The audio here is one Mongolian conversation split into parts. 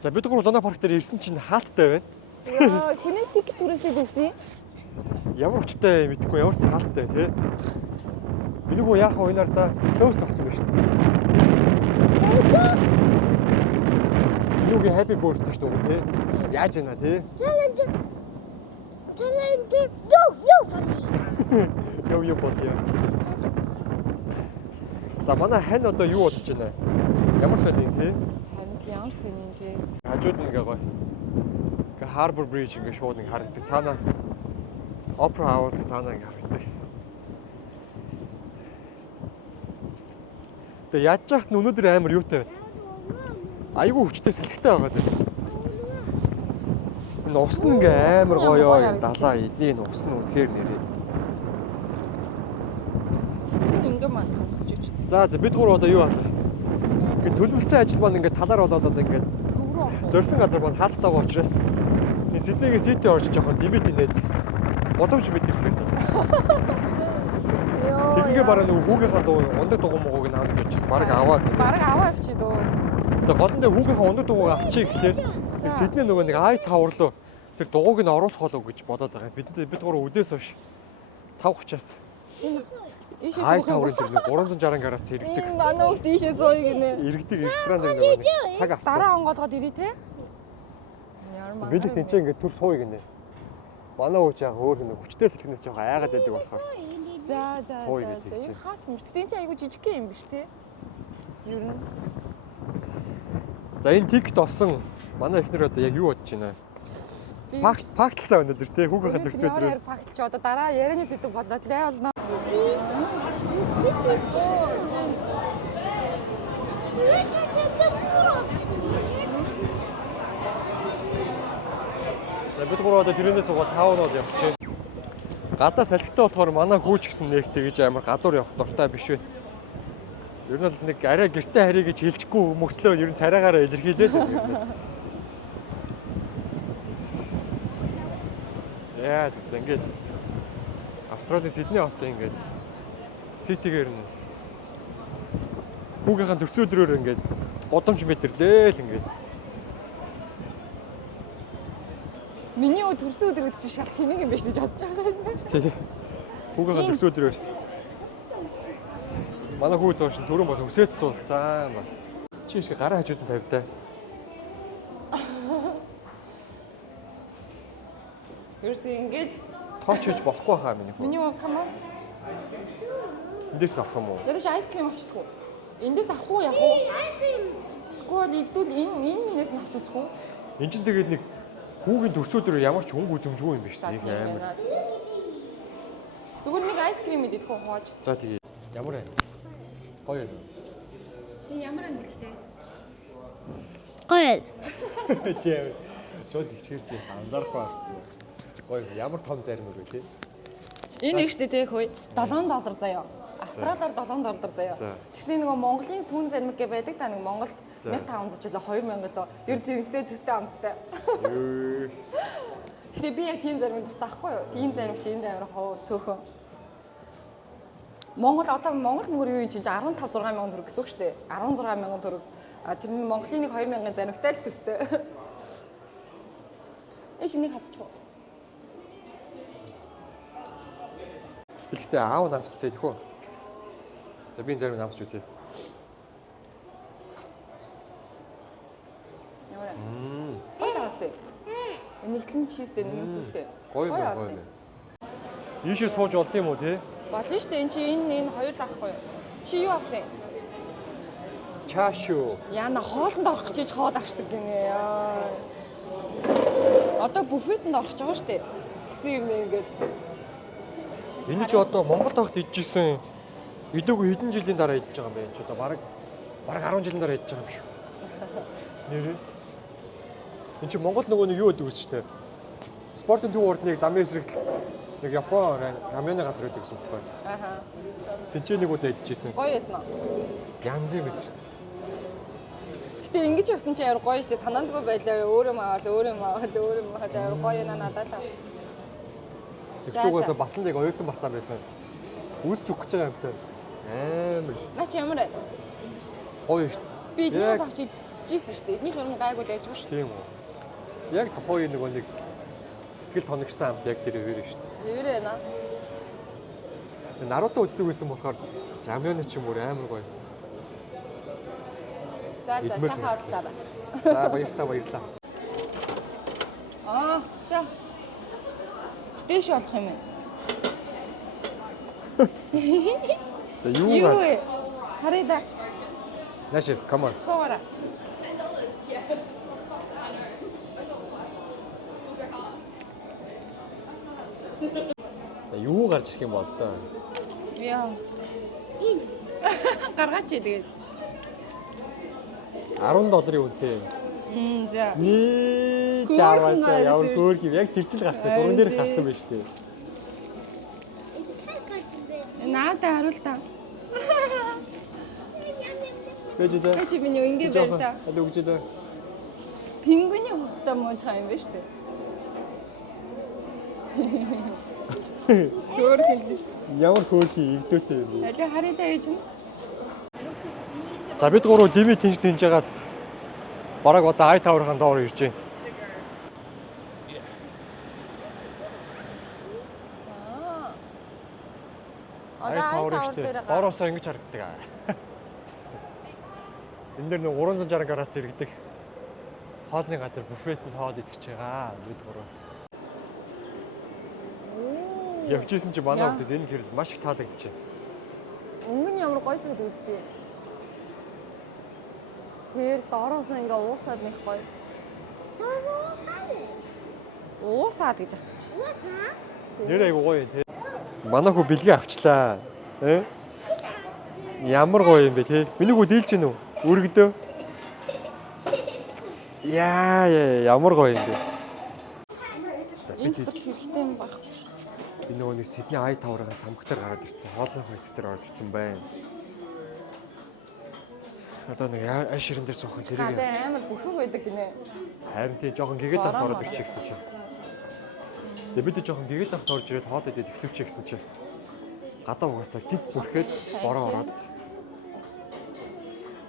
За бид гур Луна парк дээр ирсэн чинь хаалттай байна. Яа, хүний тикет түрээсээ байсан. Ямар өчтэй мэдхгүй ямар ч хаалттай тий. Энийгөө яах вэ энаар да close болсон байна шүү дээ. Энийгээ happy birthday шүү дээ тий. Яаж яана тий? Юу болъё. За манай хань одоо юу болж байна? Ямар сонин тий? Харин ямар сонин тий. Хажууд нь ингээ гоё. Ингээ Harbor Bridge ингээ шууд ингээ харагддаг. Цаанаа Opera House цаанаа ингээ харагддаг. Тэгээ яаж яахт нь өнөөдөр амар юутай байна. Айгүй хүчтэй салхитай байгаа даа. Энэ ус нь ингээ амар гоёо гэх далаа эдний ус нь үнэхээр нэрээ. Ингээ мас өмсөж ичдэг. За бид гур одоо юу болов? Ингээ төлөвлөсөн ажил маань ингээ талаар болоод одоо ингээ зорьсон газар маань хаалттай байгаа учраас энэ Сиднейгээс Сити орж жоохон нэмэт инээд бодомж мэдэх хэрэгсэн. Тэгингээ бараа нөгөө хүүгийнхаа дуу ундаг дугуймгууг нь авч очиж бараг аваад. Бараг аваа авчи дөө. Тэгээ гол нь хүүгийнхаа ундаг дугуйг авчиг гэхээр Сидней нөгөө нэг I-Tower руу тэр дугуйг нь оруулах болов гэж бодоод байгаа. Бид гур өдөөс хойш 5:30-аас Ийшээ I-Tower-ын тэр нэг 360 градус иргэдэг. Энэ манай хөлт ийшээ сууя гинэ. Иргэдэг ресторан дээр нөгөө цаг авцсан. Дараа онгоолгоод ирээ те. Билэг тэнцээ ингээд төр сууя гинэ. Манай хөөч яг өөр нэг хүчтэй сэлгэнээс жоохон айгаад байдаг болохоор. За. Сууя гэдэг чинь. Хаацсан мэт. Тэнцээ айгу жижиг юм биш те. Ер нь. За энэ тикет олсон манай эхнэр одоо яг юу бодож байна? Пакталсан өнөдөр те хүүгийнхээ төрсөн өдрөө. Яар пакталч одоо дараа ярианы сэдв болоод лай болно. За бид гурав одоо тэрнээс угаа 5 нууд явчихъя. Гадаа салхитай болохоор манай хүүч гэсэн нэг тэгж амар гадуур явах дуртай биш вэ. Ер нь бол нэг арай гэртээ харъя гэж хэлчихгүй мөртлөө ер нь царайгаараа илэрхийлээд байна. Яа зү ингээд Австралийн Сидней хотод ингээд Ситигээр нь хүүгийнхаа төрсөн өдрөөр ингээд годомж мэдэрлээ л ингээд. Миний төрсөн өдөр гэж шал тэмэг юм биш гэж бодож байгаа. Тий. Хүүгийнхаа төрсөн өдрөөр манай хүү доош нь түрэн бол өсөөд суулцсан бас. Чи их гараа хажууд нь тавьдаа. Ерөөсөө ингээд тооч хийж болохгүй хаа миний хүү. Миний камаа. Эндээс авах юм уу? Ядаж айскрим авчихдаг уу? Эндээс авах уу яах вэ? Сквад идвэл энэс нь авч үзэх үү? Энд чинь тэгээд нэг хүүгийн төрсөдөр ямар ч хөнгө үзэмжгүй юм биш тийм амар. Зүгээр нэг айскрим идэх үү хооч. За тэгээд ямар байна? Гоё. Ямар байна гэлтэй? Гоё. Жаа. Шууд ихчгэрч анзаарахгүй. Гоё. Ямар том зарим үг вэ тий? Энэ их штэ тий хөөе. $7 заяа. Австралиар $7 заяа. Тэгснэ нөгөө Монголын сүүн зармиг гэ байдаг та нэг Монголд 1500 лөө 2000 лөө ер тэрэгтэй төстэй амттай. Тэгээ би яг тийм зармиг дуртай ахгүй юу? Тийм зармиг чи энд амар хоо цөөхөн. Монгол одоо Монгол мөнгөөр юу юм чинь 15-6 мянган төгрөг гэсэн үг шүү дээ. 16 мянган төгрөг. Тэр нь Монголын нэг 2 мянган зармигтай л төстэй. Эч нэг хацчих. Гэхдээ аав намсцээ тэхүү. За би зарим намсч үзье. Ямар. Гоё таастай. Нэгтлэн чизтэй нэг нь сүртэй. Гоё. Ийшээ сууж болд юм уу тий? Болно шүү дээ. Энд чи энэ хоёр л авахгүй юу? Чи юу авсан? Чашуу. Яна хоолнд орох гэж чиж хоол авчдаг гинэ яа. Одоо буфетэнд орох гэж байгаа шүү дээ. Тэгсэн юм ингээд. Энэ чи одоо Монгол тагт идчихсэн идээгүй хэдэн жилийн дараа идэж байгаа юм бэ? Чи одоо бараг 10 жилийн дараа идэж байгаа юм шүү. Нэрээ. Энд чи Монгол нөгөө нэг юу гэдэг вэ шүү дээ? Спортын төв урд нэг замын эсрэг нэг Япон рамёны газар байдаг гэсэн үг байна. Аха. Тэнцээ нэг удаа идчихсэн. Гоё ясна. Янз юм байсан шүү. Гэтэ ингэж явсан чи амар гоё шүү дээ. Санаандгүй байдлаар өөрөө аваад гоё надад л. Тэгчүүгээс батландыг оюутан бацсан байсан. Үүсч өгч байгаа юм байна. Амар. Наач ямар вэ? Гоё шүү. Би нээс авчид иржсэн шүү дээ. Эднийх ер нь гайгүй дайж шүү дээ. Тийм үү. Яг тухайн нэг сэтгэл тоногсон амт яг тэр хоёр шүү дээ. Юу вэ наа? Наруто үздэг байсан болохоор рамены ч юм уу амар гоё. За Идмээс сайхан хааллаарай. За баярлалаа. За. Дэш болох юм байна. За юу Юу гар? вэ? Харъя да. Наашир, come on. Суура. За юу гарч ирэх юм бол тоо. Яа. Гаргаач тэгээд. $10 үнэтэй. За. Nii Хөөрхөн чааваа гарсан яваа шүү. хөөрхив яг тэр чил гарцсан. Дуран дээр гарцсан байж тээ. Наадаа харуул та. Бэж дээ. Чи миний ингээ байр та. Алуу гэж дээ. Пингвиний хувцастай мууч хаан юм байна шүү дээ. Хөөрхөн. Ямар хөөрхий игдөөтэй юм бэ? Аль харъя та ээж нь. За бид гурав дими тэнж тэнжээгээд бараг одоо ай таврын доор ирж байна. Одоо ай тавар дээр гар. Доороосоо ингэж харагддаг аа. Энд дээр нэг 360 градус иргэдэг. Хоолны газар буфет нь хоол идэж байгаа. Бид гурав. Явчихсан чи манай хүүхдэд энэ хэрэг маш их таалагдчихэ. Өнгө нь ямар гоё санагддаг. Тэр доороос ингээ уусаад нэг гоё. Уусаад гэж атчих. Нэр айгу гоё юм те. Манай хүү бэлгээ авчлаа. Ямар гоё юм бэ те. Миний хүү дийлж гин үү? Үргдөө. Яа ямар гоё юм бэ. Энэ дотор хэрэгтэй юм байхгүй. Би нөгөө нэг Сидней ай таврын цамхтар гараад ирсэн. Хоолны хэсгээр орж ирсэн байна. Одоо нэг ай ширэн дээр суухан зэрэг. Гадаа амар бүхэг байдаг гинэ. Харин тийм жоохон гэгээд авт ороод ирчих гэсэн чинь. Тэгээ бид жоохон гэгээд авт орж ирээд хоол идээд эхлүүлчих гэсэн чинь. Гадаа угаасаа гид бүрхээд бороо ороод.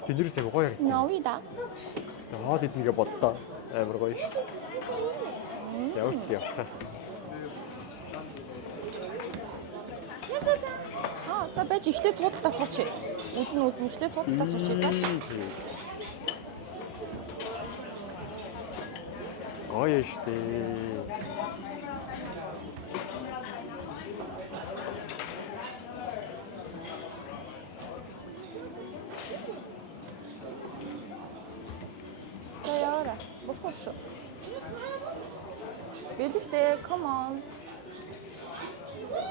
Гэтэ нэрээс аяг гоё юм. Новида. Тэгээ хоол идэнгээ боддоо. Амар гоё шүү. За үрцээ явцгаа. За байж эхлээ суудалтаа сууч. Үзэн эхлээ суудалтаа сууч за. Гоё штэ. Яара. Бохош. Бэлэгтэй, come on.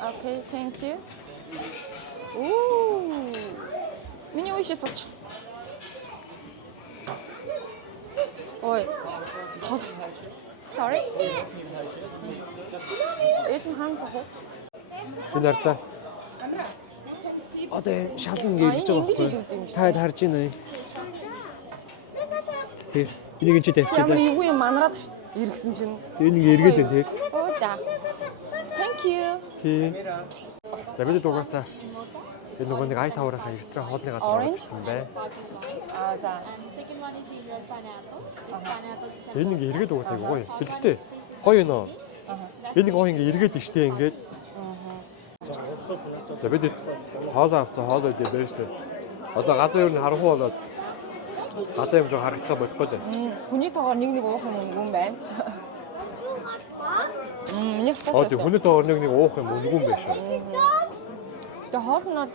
Okay, thank you. Ooh. Миний үе шисууч. Ой. Тол. Sorry. Ээж нь хаан сах уу? Би нартай. Одоо шалан ингээ ирж байгаа байхгүй. Таад харж байна. Тэг. Энийг энэ ч тавьчих. Ямар эвгүй юм манараад шүү дээ. Иргсэн чинь. Энэ ингээ эргээд байна тэг. Оо за. Thank you. Тий. За бид дугаасаа энэ нөгөө нэг ай таврынхаа ресторан хоолны газар орчихсон бай. За. Энэ ингээ эргээд угаасаа гоё. Бэлгтэй. Гоё юм уу? Энэ гоё ингээ эргээд иштэй ингээд. За бид хоол авцаа хоол өгдөө байж тээ. Одоо гадаа юу н харанхуй болоод гадаа юм жоо харагдах болохгүй дээ. Хүний тоогоор нэг уух юм байна. Миний Аа тий хүний тоогоор нэг уух юм үнгүй юм байна шүү. Тэгээ хоол нь бол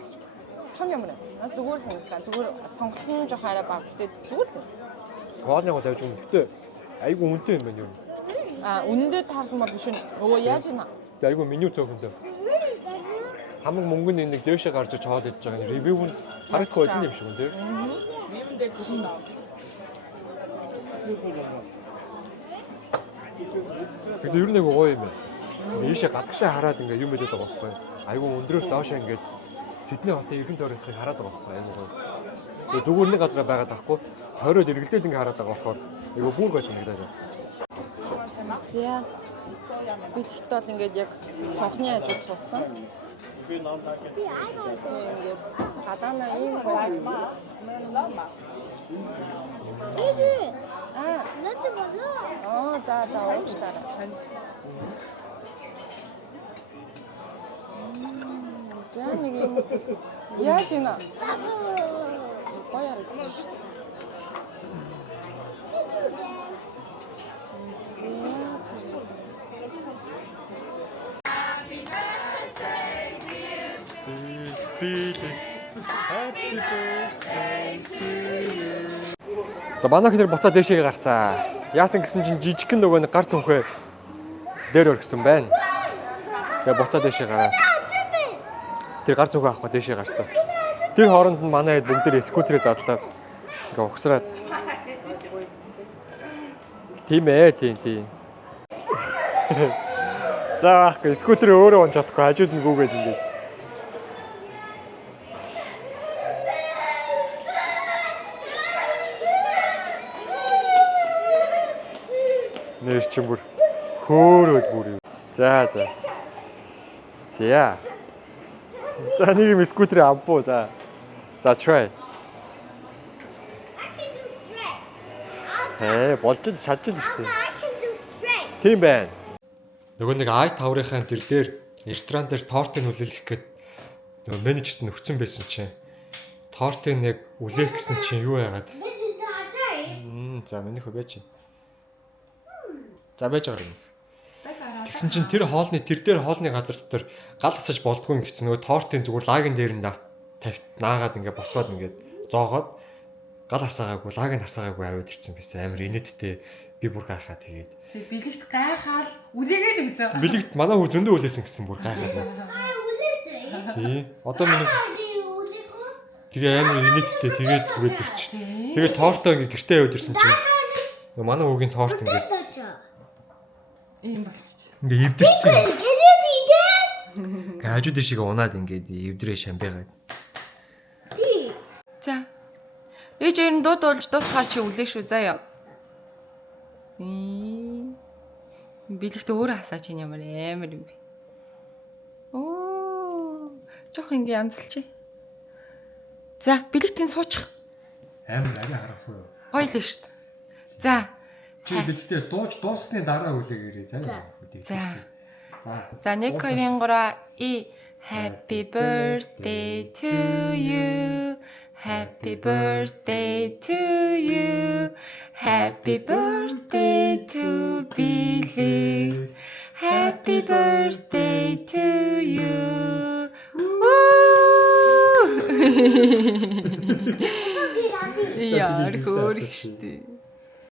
чам ямар вэ? Зүгээр санагдлаа. Зүгээр сонголт нь жоох арай бага. Гэтэ зүгээр л. Хоолны гоо тавьж өгнө. Гэтэ айгу үнэтэй юм байна юу? Үнэндээ таарсан бол биш үү? Өө яаж ийна? Айгу меню цөөхөндөө. Хамаг мөнгө нэг дээшээ гарч иж хоол идж байгаа. Ревю нь харагдах байсан юм шиг үү? Гэтэ ер нь айгу гоё юм байна. Ийшээ гадагшаа хараад ингээ юм мэдээд байгаа байхгүй. Айгу өндрөөс доошоо ингээд Сидней хотын эргэн тойрныг хараад байгаа байхгүй амар гоё. Тэгээ зүгээр нэг газараа байгаад байхгүй. Тойроод эргэлдээд ингээ хараад байгаа болохоор айгу бүр гоё санагдаад байна. За. Бэлэгт бол ингээд яг цонхны хажууд суудсан. Ингээд гадаанаа ийм гоё. 이리. Аа. 나도 먹어. За уучлаарай. За нэг юм. Яаж ийна? Гоё харагдсан шүү дээ. За манай хинэр буцаа дээшээ гарсан. Яасан гэсэн чинь жижигхэн нөгөө нэг гар цүнхээ дээр өргсөн байна. Тэгээ буцаа дээшээ гараа. Тэр гар цүнхээ авахгүй дээшээ гарсан. Тэр хооронд нь манай хэд бүгдээр скутерээ задлаад тэгээ угсраад. Тийм ээ, тийм. За яахгүй скутерээ өөрөө унж чадахгүй хажууд нь гүгээд ингээд. Нэр чинь бүр хөөрөөд бүр юу. За. За нэг юм скутер авбуу за. За try. Болж л шажил шүү дээ. Тийм байна. Нөгөө нэг i5-ын тэр дээр ресторан дээр тортыг үлээх гээд нөгөө менежерт нь өгсөн байсан чинь тортыг нэг үлээх гэсэн чинь юу яагаад? За минийх байж. За байж байгаа юм. Тэгсэн чинь тэр хоолны тэр дээр хоолны газар дотор гал хасаж болдгүй гэсэн нөгөө тортын зүгээр лагын дээр нь наагаад ингээ босгоод ингээ зоогоод гал хасаагаагүй лагыг хасаагаагүй аваад ирсэн байсан. Амар инээдтэй би бүр гайхаа тэгээд. Тэг бэлэгт гайхаал үлээгээд гэсэн. Бэлэгт манай хүү зөндөө үлээсэн гэсэн бүр гайхаад. Тий. Одоо миний тэгээ амар инээдтэй тэгээд хүрээд ирсэн шүү дээ. Тэгээд тортоо ингээ гэртээ яваад ирсэн чинь манай хүүгийн торт ингээ ийм болчих. ингээ эвдэрсэн. Гажууд шиг унаад ингээд эвдрээ шамбайгаад. За. Ээж ер нь дууд болж дуусгаар чи үлээх шүү заяа. Бэлэгт өөрөө хасаач юм ямар амар юм бэ. Жох ингээ янзлчих. За, бэлэгтийн суучих. Амар арай харахгүй юу? Гоё л шүү дээ. За. Чи бэлэгтээ дуусны дараа үлээгээрэй заа. За 1 2 3 и Happy birthday to you. Happy birthday to you. Happy birthday to Billy. Happy birthday to you. Яар хөөрхтэй.